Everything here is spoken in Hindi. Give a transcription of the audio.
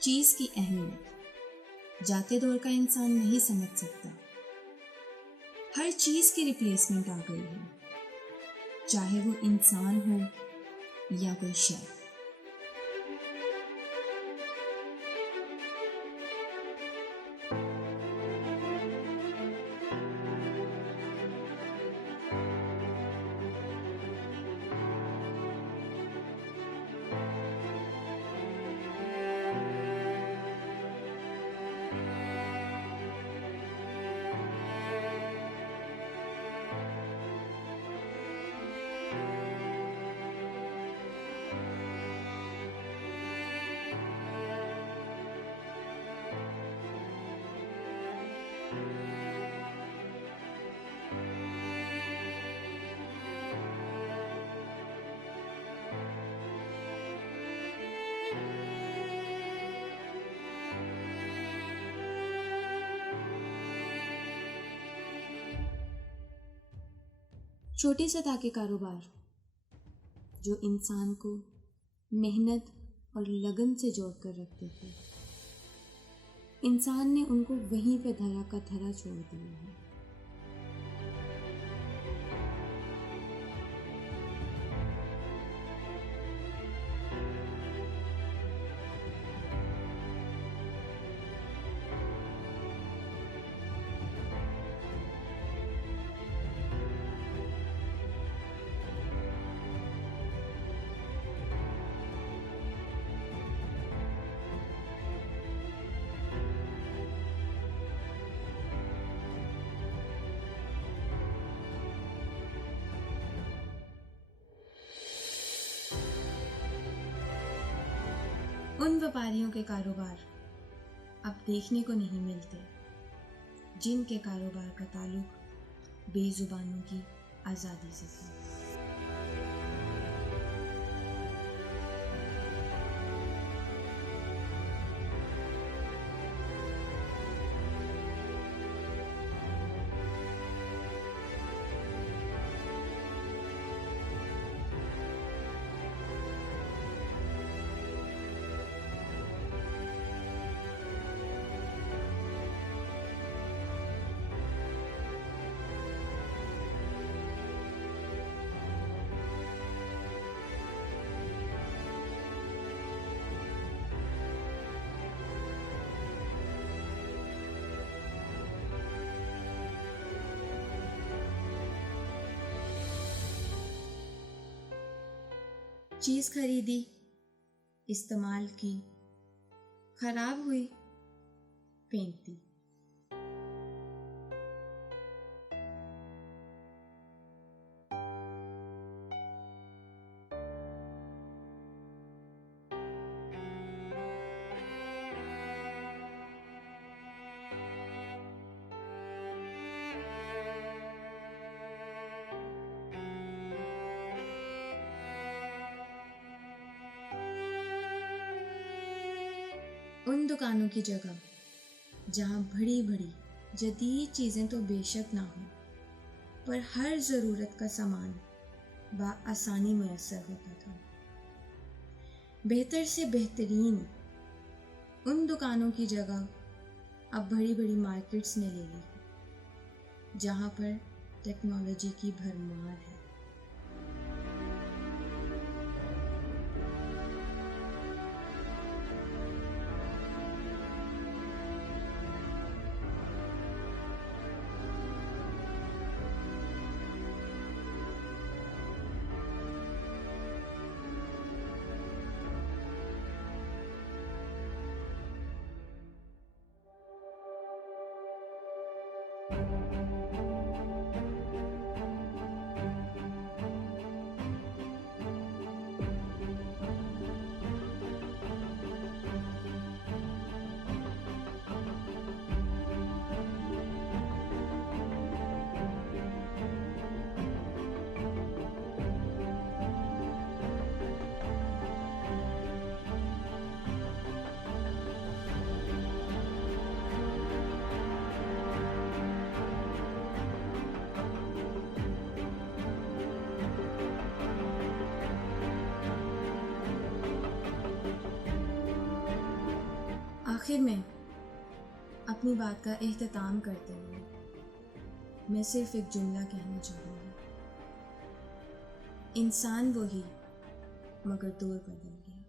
चीज की अहमियत जाते दौर का इंसान नहीं समझ सकता। हर चीज की रिप्लेसमेंट आ गई है, चाहे वो इंसान हो या कोई शय। छोटे सतह के कारोबार जो इंसान को मेहनत और लगन से जोड़ कर रखते थे, इंसान ने उनको वहीं पे धरा का धरा छोड़ दिया है। उन व्यापारियों के कारोबार अब देखने को नहीं मिलते, जिनके कारोबार का ताल्लुक बेजुबानों की आज़ादी से था। चीज खरीदी, इस्तेमाल की, खराब हुई, फेंक दी। उन दुकानों की जगह जहाँ बड़ी बड़ी जदीद चीज़ें तो बेशक ना हो, पर हर ज़रूरत का सामान आसानी मैसर होता था। बेहतर से बेहतरीन उन दुकानों की जगह अब बड़ी बड़ी मार्केट्स ने ले ली, जहाँ पर टेक्नोलॉजी की भरमार है। आखिर में अपनी बात का एहतताम करते हुए मैं सिर्फ एक जुमला कहना चाहूँगी। इंसान वही मगर दौर बदल गया।